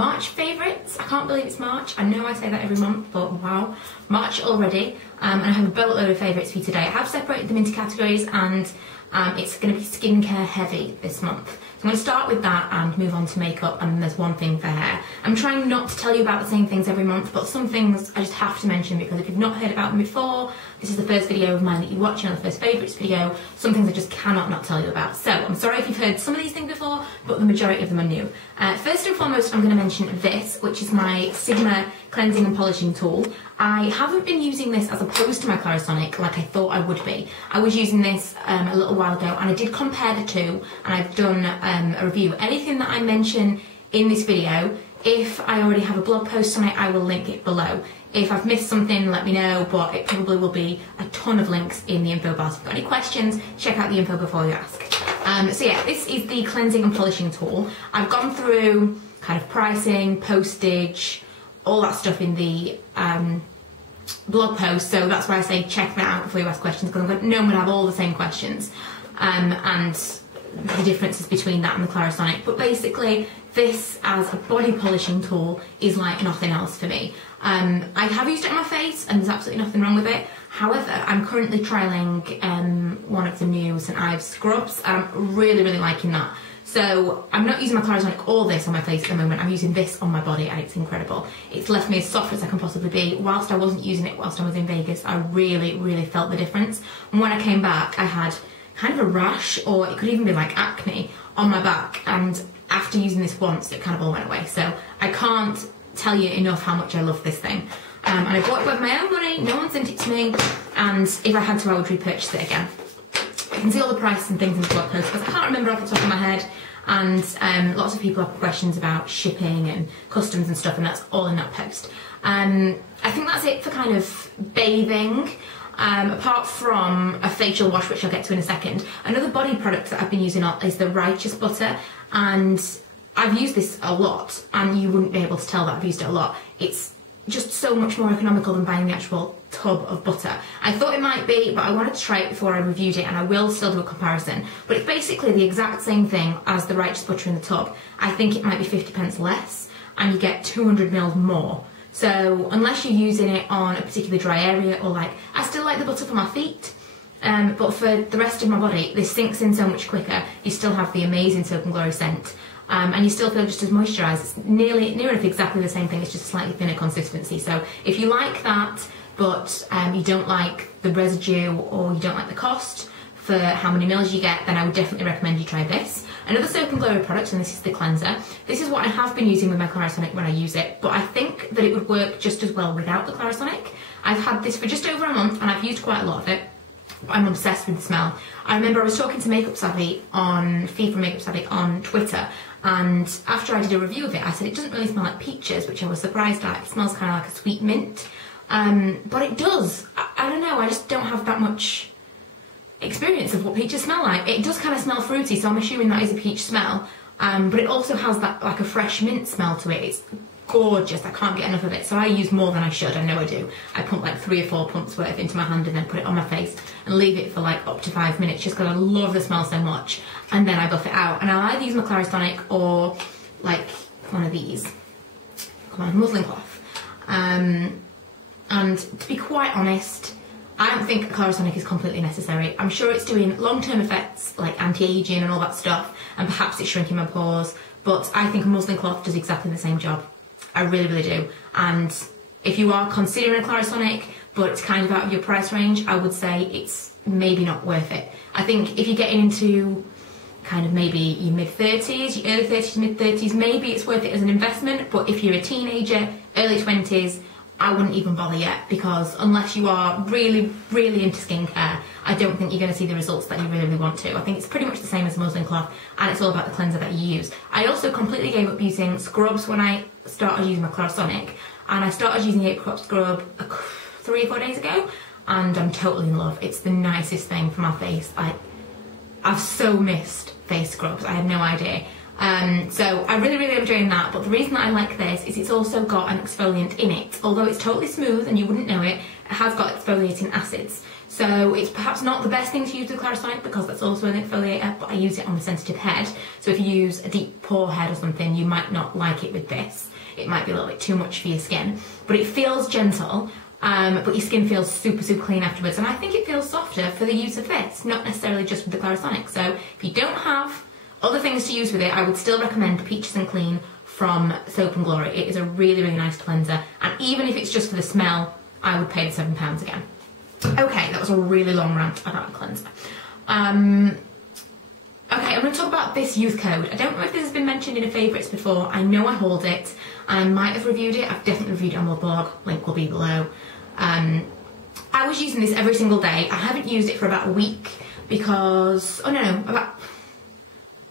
March favourites. I can't believe it's March. I know I say that every month, but wow, March already. And I have a boatload of favourites for you today. I have separated them into categories, and it's going to be skincare heavy this month. So I'm going to start with that and move on to makeup, and there's one thing for hair. I'm trying not to tell you about the same things every month, but some things I just have to mention because if you've not heard about them before, this is the first video of mine that you're watching, on the first favourites video. Some things I just cannot not tell you about. So I'm sorry if you've heard some of these things before, but the majority of them are new. First and foremost, I'm going to mention this, which is my Sigma cleansing and polishing tool. I haven't been using this as opposed to my Clarisonic like I thought I would be. I was using this a little while ago, and I did compare the two, and I've done a review. Anything that I mention in this video, if I already have a blog post on it, I will link it below. If I've missed something, let me know, but it probably will be a ton of links in the info bar. So if you've got any questions, check out the info before you ask. So yeah, this is the cleansing and polishing tool. I've gone through kind of pricing, postage, all that stuff in the blog post, so that's why I say check that out before you ask questions, because I'm going to have all the same questions and the differences between that and the Clarisonic. But basically, this as a body polishing tool is like nothing else for me. I have used it on my face and there's absolutely nothing wrong with it. However, I'm currently trialling one of the new St. Ives scrubs, and I'm really liking that. So I'm not using my Clarisonic or this on my face at the moment. I'm using this on my body, and it's incredible. It's left me as soft as I can possibly be. Whilst I wasn't using it whilst I was in Vegas, I really felt the difference. And when I came back, I had kind of a rash, or it could even be like acne on my back, and after using this once, it kind of all went away. So I can't tell you enough how much I love this thing. And I bought it with my own money, no one sent it to me, and if I had to, I would repurchase it again. You can see all the prices and things in the blog post, because I can't remember off the top of my head, and lots of people have questions about shipping and customs and stuff, and that's all in that post. I think that's it for kind of bathing. Apart from a facial wash, which I'll get to in a second. Another body product that I've been using is the Righteous Butter, and I've used this a lot, and you wouldn't be able to tell that I've used it a lot. It's just so much more economical than buying the actual tub of butter. I thought it might be, but I wanted to try it before I reviewed it, and I will still do a comparison. But it's basically the exact same thing as the Righteous Butter in the tub. I think it might be 50p less, and you get 200ml more. So unless you're using it on a particular dry area, or like, I still like the butter for my feet, but for the rest of my body, this sinks in so much quicker. You still have the amazing Soap and Glory scent, and you still feel just as moisturised. It's near enough exactly the same thing, it's just a slightly thinner consistency. So if you like that, but you don't like the residue, or you don't like the cost for how many mils you get, then I would definitely recommend you try this. Another Soap and Glory product, and this is the cleanser. This is what I have been using with my Clarisonic when I use it, but I think that it would work just as well without the Clarisonic. I've had this for just over a month, and I've used quite a lot of it. I'm obsessed with the smell. I remember I was talking to Makeup Savvy on Fee from Makeup Savvy on Twitter, and after I did a review of it, I said it doesn't really smell like peaches, which I was surprised at. It smells kind of like a sweet mint, but it does. I don't know, I just don't have that much experience of what peaches smell like. It does kind of smell fruity, so I'm assuming that is a peach smell, but it also has that like a fresh mint smell to it. It's gorgeous, I can't get enough of it, so I use more than I should. I know I do. I pump like 3 or 4 pumps worth into my hand and then put it on my face and leave it for like up to 5 minutes, just because I love the smell so much, and then I buff it out. And I'll either use my Clarisonic or like one of these, come on, muslin cloth. And to be quite honest, I don't think a Clarisonic is completely necessary. I'm sure it's doing long-term effects like anti-aging and all that stuff, and perhaps it's shrinking my pores, but I think a muslin cloth does exactly the same job. I really do. And if you are considering a Clarisonic, but it's kind of out of your price range, I would say it's maybe not worth it. I think if you're getting into kind of maybe your mid-30s, your early 30s, mid-30s, maybe it's worth it as an investment, but if you're a teenager, early 20s, I wouldn't even bother yet, because unless you are really into skincare, I don't think you're going to see the results that you really want to. I think it's pretty much the same as muslin cloth, and it's all about the cleanser that you use. I also completely gave up using scrubs when I started using my Clarisonic, and I started using the Apricot scrub 3 or 4 days ago, and I'm totally in love. It's the nicest thing for my face. I've so missed face scrubs, I had no idea. So I really am enjoying that, but the reason that I like this is it's also got an exfoliant in it. Although it's totally smooth and you wouldn't know it, it has got exfoliating acids. So it's perhaps not the best thing to use with Clarisonic because that's also an exfoliator, but I use it on a sensitive head. So if you use a deep pore head or something, you might not like it with this. It might be a little bit too much for your skin, but it feels gentle, but your skin feels super, super clean afterwards. And I think it feels softer for the use of this, not necessarily just with the Clarisonic. So if you don't have other things to use with it, I would still recommend Peaches and Clean from Soap and Glory. It is a really, really nice cleanser. And even if it's just for the smell, I would pay the £7 again. Okay, that was a really long rant about a cleanser. Okay, I'm going to talk about this youth code. I don't know if this has been mentioned in a favourites before. I know I hold it. I might have reviewed it. I've definitely reviewed it on my blog. Link will be below. I was using this every single day. I haven't used it for about a week because, oh no, about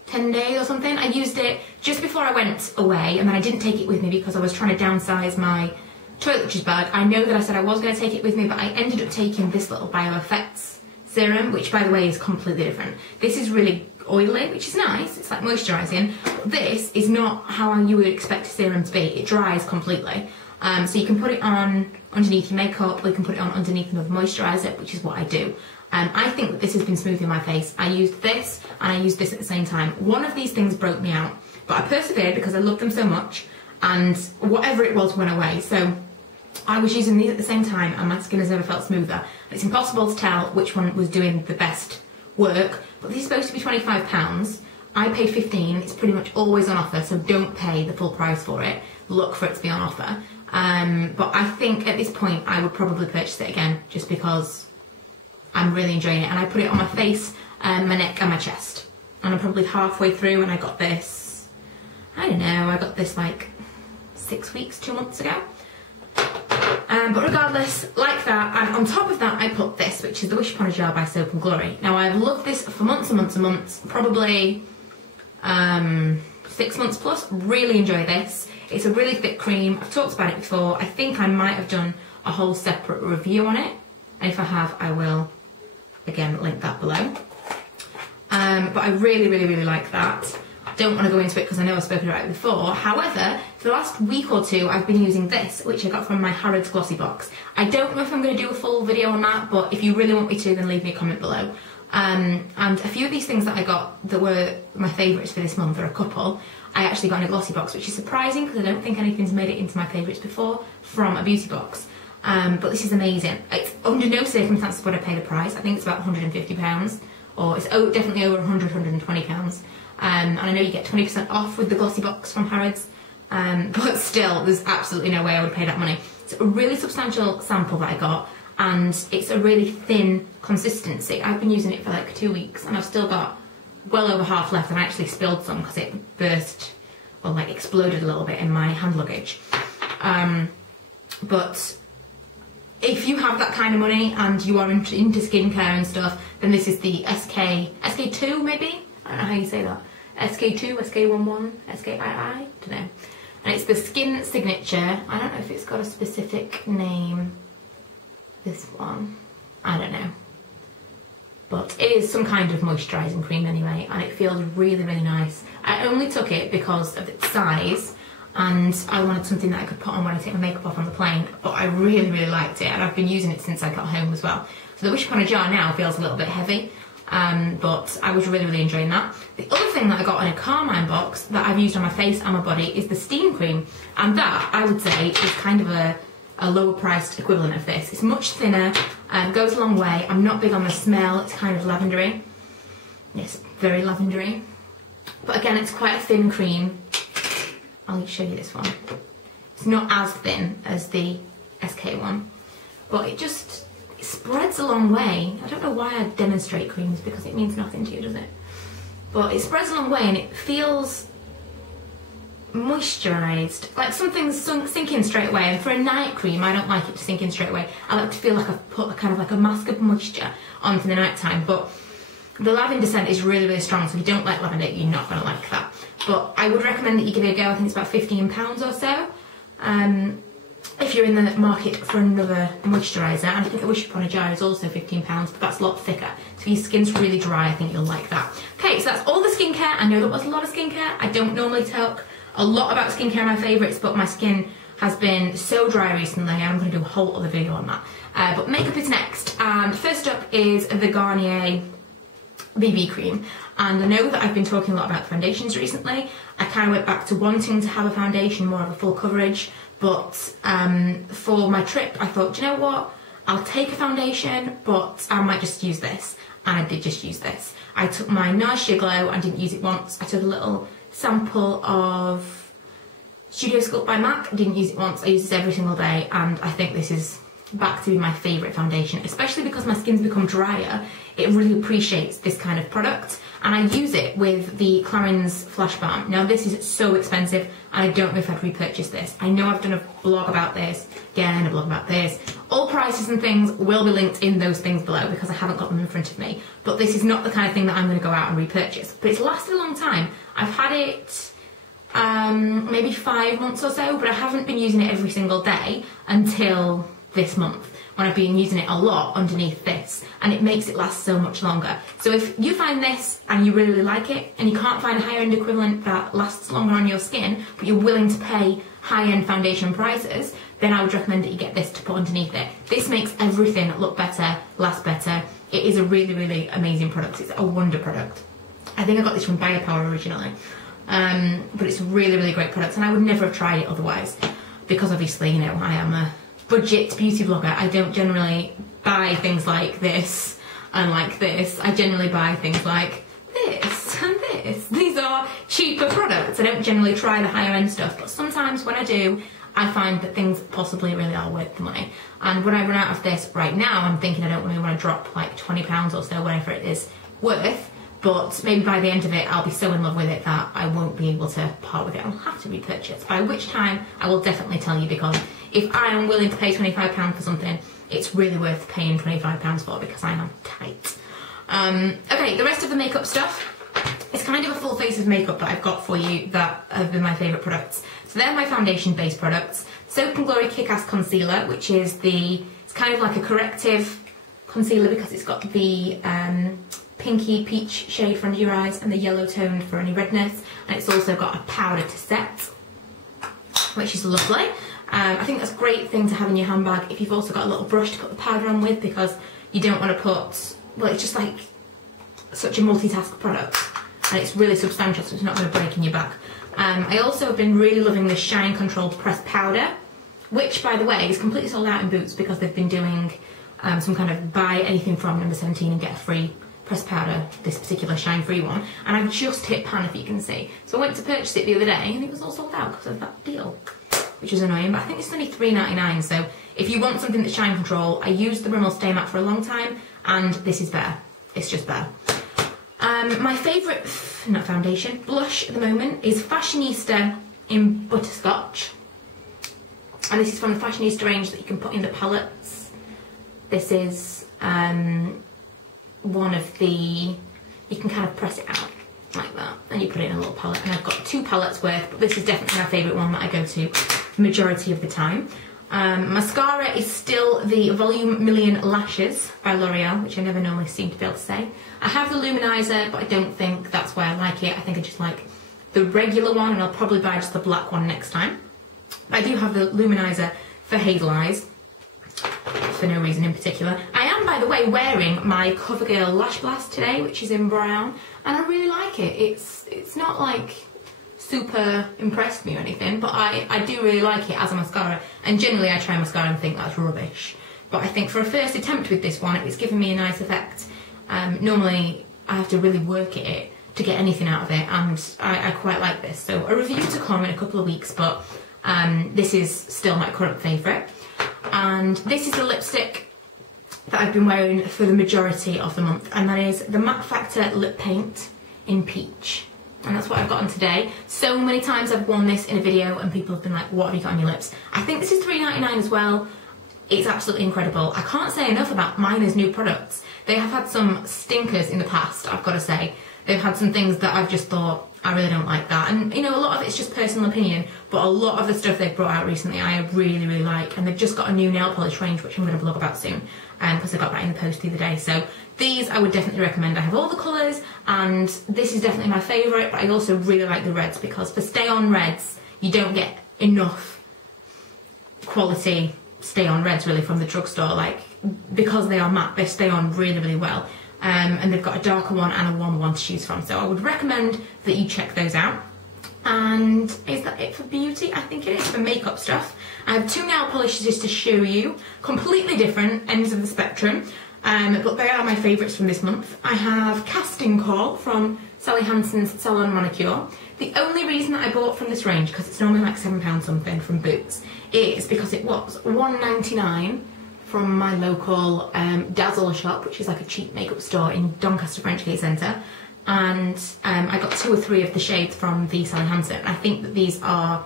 10 days or something. I used it just before I went away, and then I didn't take it with me because I was trying to downsize my toiletries bag. I know that I said I was going to take it with me, but I ended up taking this little BioEffects serum, which by the way is completely different. This is really oily, which is nice, it's like moisturising, but this is not how you would expect a serum to be. It dries completely. So you can put it on underneath your makeup, or you can put it on underneath another moisturiser, which is what I do. I think that this has been smoothing my face. I used this and I used this at the same time. One of these things broke me out, but I persevered because I loved them so much, and whatever it was went away. So I was using these at the same time and my skin has never felt smoother. It's impossible to tell which one was doing the best work, but these are supposed to be £25. I paid 15. It's pretty much always on offer, so don't pay the full price for it. Look for it to be on offer. But I think at this point I would probably purchase it again just because I'm really enjoying it. And I put it on my face, my neck and my chest. And I'm probably halfway through and I got this, I don't know, I got this like 6 weeks, 2 months ago. But regardless, like that, and on top of that I put this, which is the Wish Upon a Jar by Soap and Glory. Now I've loved this for months and months and months, probably 6 months plus. Really enjoy this. It's a really thick cream. I've talked about it before. I think I might have done a whole separate review on it, and if I have I will again link that below. But I really, really, really like that. Don't want to go into it because I know I've spoken about it before. However, for the last week or two I've been using this, which I got from my Harrods Glossy Box. I don't know if I'm going to do a full video on that, but if you really want me to, then leave me a comment below. And a few of these things that I got that were my favourites for this month, or a couple, I actually got in a glossy box, which is surprising because I don't think anything's made it into my favourites before from a beauty box. But this is amazing. It's under no circumstances would I pay the price. I think it's about £150, or it's definitely over £100–120. And I know you get 20% off with the glossy box from Harrods, but still, there's absolutely no way I would pay that money. It's a really substantial sample that I got, and it's a really thin consistency. I've been using it for like 2 weeks, and I've still got well over half left, and I actually spilled some because it burst, or like exploded a little bit in my hand luggage. But if you have that kind of money and you are into skincare and stuff, then this is the SK2 maybe? I don't know how you say that. SK2, SK11, SKII? I don't know. And it's the Skin Signature. I don't know if it's got a specific name, this one. I don't know. But it is some kind of moisturising cream anyway, and it feels really, really nice. I only took it because of its size, and I wanted something that I could put on when I take my makeup off on the plane, but I really, really liked it, and I've been using it since I got home as well. So the Wish Upon a Jar now feels a little bit heavy, but I was really, really enjoying that. The other thing that I got in a Carmine box that I've used on my face and my body is the Steam Cream, and that, I would say, is kind of a lower priced equivalent of this. It's much thinner, goes a long way. I'm not big on the smell, it's kind of lavendery. Yes, very lavendery. But again, it's quite a thin cream. I'll show you this one. It's not as thin as the SK one, but it spreads a long way. I don't know why I demonstrate creams because it means nothing to you, does it? But it spreads a long way and it feels moisturised, like something's sink in straight away. And for a night cream, I don't like it to sink in straight away. I like to feel like I've put kind of like a mask of moisture on for the night time. But the lavender scent is really, really strong, so if you don't like lavender, you're not going to like that. But I would recommend that you give it a go. I think it's about £15 or so. If you're in the market for another moisturiser, and I think a Wish Upon a Jar is also £15, but that's a lot thicker. So if your skin's really dry, I think you'll like that. Okay, so that's all the skincare. I know that was a lot of skincare. I don't normally talk a lot about skincare, my favourites, but my skin has been so dry recently, and I'm going to do a whole other video on that. But makeup is next, and first up is the Garnier BB Cream. And I know that I've been talking a lot about foundations recently. I kind of went back to wanting to have a foundation, more of a full coverage, but for my trip I thought, do you know what, I'll take a foundation, but I might just use this. And I did just use this. I took my Nausea Glow, I didn't use it once. I took a little sample of Studio Sculpt by MAC, I didn't use it once. I use this every single day, and I think this is back to be my favourite foundation, especially because my skin's become drier. It really appreciates this kind of product, and I use it with the Clarins Flash Balm. Now this is so expensive, and I don't know if I'd repurchase this. I know I've done a blog about this, again a blog about this. All prices and things will be linked in those things below because I haven't got them in front of me. But this is not the kind of thing that I'm going to go out and repurchase. But it's lasted a long time. I've had it maybe 5 months or so, but I haven't been using it every single day until this month, when I've been using it a lot underneath this, and it makes it last so much longer. So if you find this and you really, really like it, and you can't find a higher end equivalent that lasts longer on your skin, but you're willing to pay high-end foundation prices, then I would recommend that you get this to put underneath it. This makes everything look better, last better. It is a really, really amazing product. It's a wonder product. I think I got this from Biopower originally, but it's a really, really great product, and I would never have tried it otherwise, because obviously, you know, I am a budget beauty blogger. I don't generally buy things like this and like this. I generally buy things like this and this. These are cheaper products. I don't generally try the higher end stuff, but sometimes when I do, I find that things possibly really are worth the money. And when I run out of this right now, I'm thinking I don't really want to drop like £20 or so, whatever it is worth, but maybe by the end of it I'll be so in love with it that I won't be able to part with it. I'll have to repurchase, by which time I will definitely tell you, because if I am willing to pay £25 for something, it's really worth paying £25 for, because I am tight. Okay, the rest of the makeup stuff, it's kind of a full face of makeup that I've got for you that have been my favourite products. So they're my foundation based products. Soap & Glory Kickass Concealer, which is it's kind of like a corrective concealer because it's got the pinky peach shade for under your eyes and the yellow toned for any redness, and it's also got a powder to set, which is lovely. I think that's a great thing to have in your handbag if you've also got a little brush to put the powder on with, because you don't want to put, well, it's just like such a multitask product, and it's really substantial, so it's not going to break in your back. I also have been really loving this Shine Control Pressed Powder, which, by the way, is completely sold out in Boots because they've been doing some kind of buy anything from number 17 and get a free pressed powder, this particular shine free one, and I've just hit pan, if you can see. So I went to purchase it the other day and it was all sold out because of that deal, which is annoying, but I think it's only $3.99, so if you want something that's shine control, I used the Rimmel Stay Matte for a long time, and this is better. It's just better. My favourite, not foundation, blush at the moment is Fashionista in Butterscotch, and this is from the Fashionista range that you can put in the palettes. This is one of the, you can kind of press it out like that and you put it in a little palette, and I've got 2 palettes worth, but this is definitely my favourite one that I go to the majority of the time. Mascara is still the Volume Million Lashes by L'Oreal, which I never normally seem to be able to say. I have the Luminizer, but I don't think that's why I like it. I think I just like the regular one, and I'll probably buy just the black one next time. But I do have the Luminizer for hazel eyes, for no reason in particular. I am, by the way, wearing my CoverGirl Lash Blast today, which is in brown, and I really like it. It's not like super impressed me or anything, but I do really like it as a mascara, and generally I try mascara and think that's rubbish. But I think for a first attempt with this one, it's given me a nice effect. Normally I have to really work at it to get anything out of it, and I quite like this. So a review to come in a couple of weeks, but this is still my current favourite. And this is the lipstick that I've been wearing for the majority of the month, and that is the Matte Factor Lip Paint in Peach. And that's what I've got on today. So many times I've worn this in a video and people have been like, what have you got on your lips? I think this is $3.99 as well. It's absolutely incredible. I can't say enough about Milo's new products. They have had some stinkers in the past, I've got to say. They've had some things that I've just thought, I really don't like that. And you know, a lot of it's just personal opinion, but a lot of the stuff they've brought out recently I really, really like. And they've just got a new nail polish range, which I'm going to vlog about soon, because I got that in the post the other day. So these I would definitely recommend. I have all the colours, and this is definitely my favourite, but I also really like the reds, because for stay on reds, you don't get enough quality stay-on reds really from the drugstore. Like, because they are matte, they stay on really, really well. And they've got a darker one and a warmer one to choose from. So I would recommend that you check those out. And is that it for beauty? I think it is for makeup stuff. I have 2 nail polishes just to show you. Completely different ends of the spectrum. But they are my favourites from this month. I have Casting Call from Sally Hansen's Salon Manicure. The only reason that I bought from this range, because it's normally like £7 something from Boots, is because it was £1.99 from my local Dazzle shop, which is like a cheap makeup store in Doncaster Frenchgate Centre. And I got 2 or 3 of the shades from the Sally Hansen. I think that these are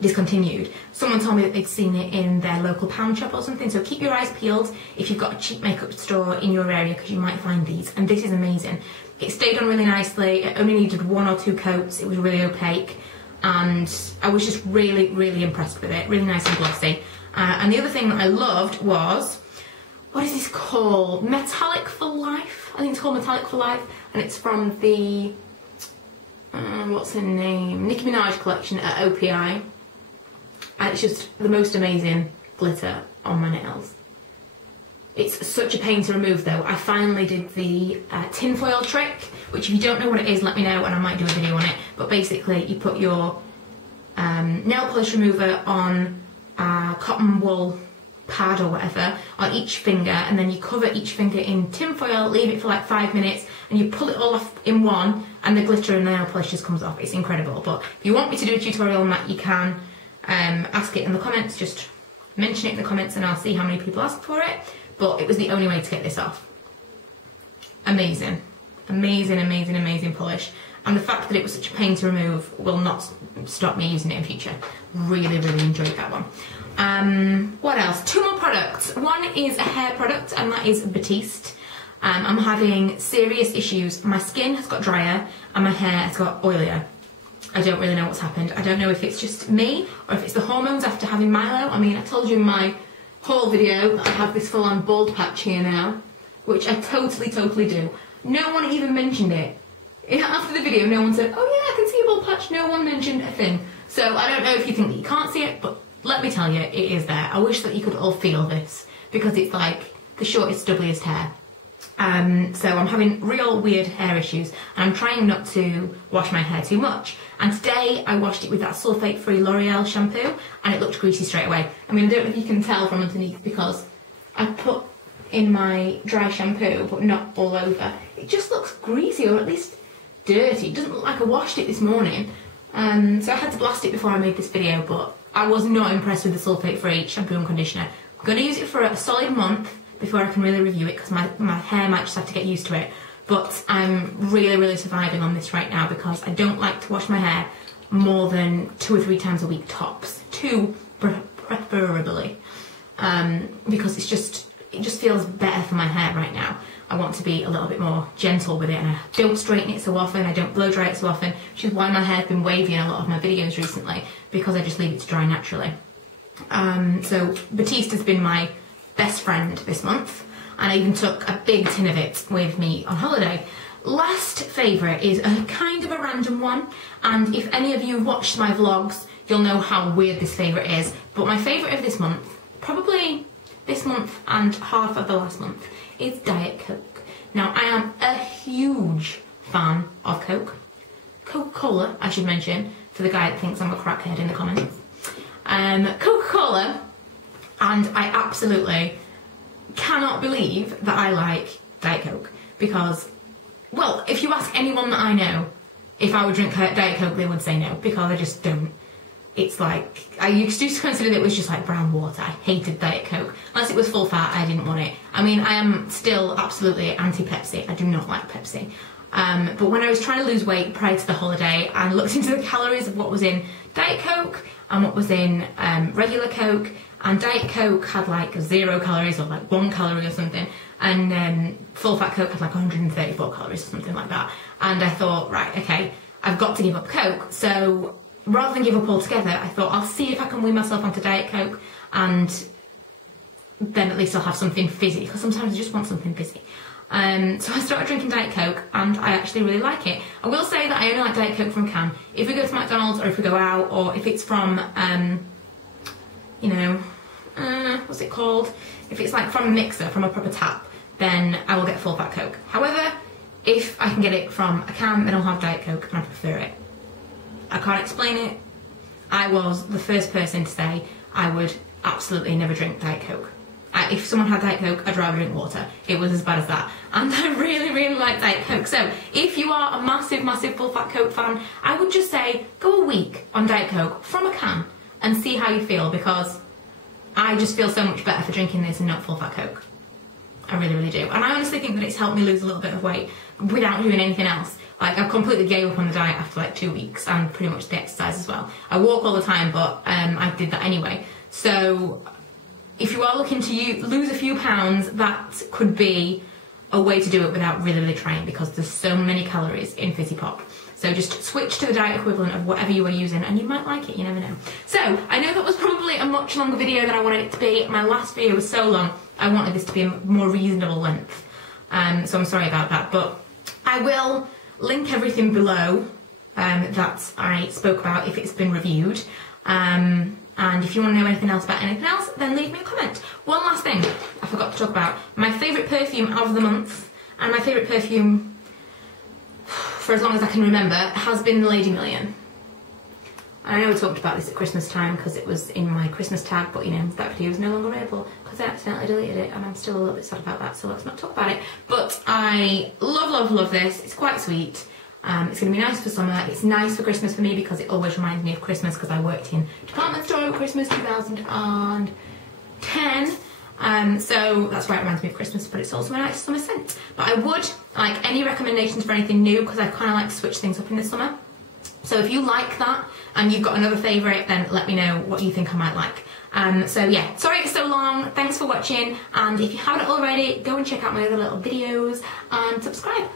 discontinued. Someone told me that they'd seen it in their local pound shop or something, so keep your eyes peeled if you've got a cheap makeup store in your area, because you might find these. And this is amazing. It stayed on really nicely. It only needed 1 or 2 coats. It was really opaque, and I was just really, really impressed with it. Really nice and glossy. And the other thing that I loved was, what is this called? Metallic for Life? I think it's called Metallic for Life, and it's from the what's her name? Nicki Minaj collection at OPI. And it's just the most amazing glitter on my nails. It's such a pain to remove though. I finally did the tinfoil trick, which if you don't know what it is, let me know and I might do a video on it. But basically you put your nail polish remover on a cotton wool pad or whatever on each finger, and then you cover each finger in tinfoil, leave it for like 5 minutes, and you pull it all off in one, and the glitter and the nail polish just comes off. It's incredible. But if you want me to do a tutorial on that, you can ask it in the comments. Just mention it in the comments and I'll see how many people ask for it. But it was the only way to get this off. Amazing. Amazing, amazing, amazing polish. And the fact that it was such a pain to remove will not stop me using it in future. Really, really enjoyed that one. What else? 2 more products. One is a hair product, and that is Batiste. I'm having serious issues. My skin has got drier and my hair has got oilier. I don't really know what's happened. I don't know if it's just me or if it's the hormones after having Milo. I mean, I told you in my haul video that I have this full-on bald patch here now, which I totally do. No one even mentioned it. After the video, no one said, oh yeah, I can see a bald patch. No one mentioned a thing. So I don't know if you think that you can't see it, but let me tell you, it is there. I wish that you could all feel this, because it's like the shortest, stubbliest hair. So I'm having real weird hair issues, and I'm trying not to wash my hair too much. And today I washed it with that sulfate-free L'Oreal shampoo, and it looked greasy straight away. I mean, I don't know if you can tell from underneath, because I put in my dry shampoo, but not all over. It just looks greasy, or at least dirty. It doesn't look like I washed it this morning. So I had to blast it before I made this video, but I was not impressed with the sulfate-free shampoo and conditioner. I'm going to use it for a solid month before I can really review it, because my hair might just have to get used to it. But I'm really, really surviving on this right now, because I don't like to wash my hair more than 2 or 3 times a week tops. 2 preferably, because it just feels better for my hair right now. I want to be a little bit more gentle with it, and I don't straighten it so often, I don't blow dry it so often, which is why my hair's been wavy in a lot of my videos recently, because I just leave it to dry naturally. So Batiste has been my best friend this month, and I even took a big tin of it with me on holiday. Last favourite is a kind of a random one, and if any of you have watched my vlogs, you'll know how weird this favourite is. But my favourite of this month, probably this month and half of the last month, is Diet Coke. Now, I am a huge fan of Coke. Coca-Cola, I should mention, for the guy that thinks I'm a crackhead in the comments. Coca-Cola, and I absolutely cannot believe that I like Diet Coke, because, well, if you ask anyone that I know if I would drink Diet Coke, they would say no, because I just don't. It's like, I used to consider that it was just like brown water. I hated Diet Coke. Unless it was full fat, I didn't want it. I mean, I am still absolutely anti-Pepsi. I do not like Pepsi. But when I was trying to lose weight prior to the holiday, I looked into the calories of what was in Diet Coke and what was in regular Coke, and Diet Coke had like 0 calories or like 1 calorie or something, and full fat Coke had like 134 calories or something like that. And I thought, right, okay, I've got to give up Coke. So rather than give up altogether, I thought I'll see if I can wean myself onto Diet Coke, and then at least I'll have something fizzy, because sometimes I just want something fizzy. So I started drinking Diet Coke, and I actually really like it. I will say that I only like Diet Coke from can. If we go to McDonald's, or if we go out, or if it's from you know, what's it called? If it's like from a mixer, from a proper tap, then I will get full fat Coke. However, if I can get it from a can, then I'll have Diet Coke, and I prefer it. I can't explain it. I was the first person to say I would absolutely never drink Diet Coke. If someone had Diet Coke, I'd rather drink water. It was as bad as that. And I really, really like Diet Coke. So if you are a massive, massive full fat Coke fan, I would just say go a week on Diet Coke from a can and see how you feel, because I just feel so much better for drinking this and not full fat Coke. I really, really do. And I honestly think that it's helped me lose a little bit of weight without doing anything else. Like, I completely gave up on the diet after like 2 weeks, and pretty much the exercise as well. I walk all the time, but I did that anyway. So if you are looking to lose a few pounds, that could be a way to do it without really, really trying, because there's so many calories in Fizzy Pop. So just switch to the diet equivalent of whatever you are using, and you might like it, you never know. So, I know that was probably a much longer video than I wanted it to be. My last video was so long, I wanted this to be a more reasonable length. So I'm sorry about that, but I will link everything below that I spoke about if it's been reviewed. And if you want to know anything else about anything else, then leave me a comment. One last thing I forgot to talk about. My favourite perfume of the month, and my favourite perfume for as long as I can remember, has been the Lady Million. I know I talked about this at Christmas time because it was in my Christmas tag, but you know, that video is no longer available because I accidentally deleted it, and I'm still a little bit sad about that, so let's not talk about it. But I love, love, love this. It's quite sweet. It's going to be nice for summer. It's nice for Christmas for me because it always reminds me of Christmas, because I worked in department store over Christmas 2010. So that's why it reminds me of Christmas, but it's also a nice summer scent. But I would like any recommendations for anything new, because I kind of like to switch things up in the summer. So if you like that and you've got another favourite, then let me know what you think I might like. So yeah, sorry it's so long. Thanks for watching, and if you haven't already, go and check out my other little videos and subscribe.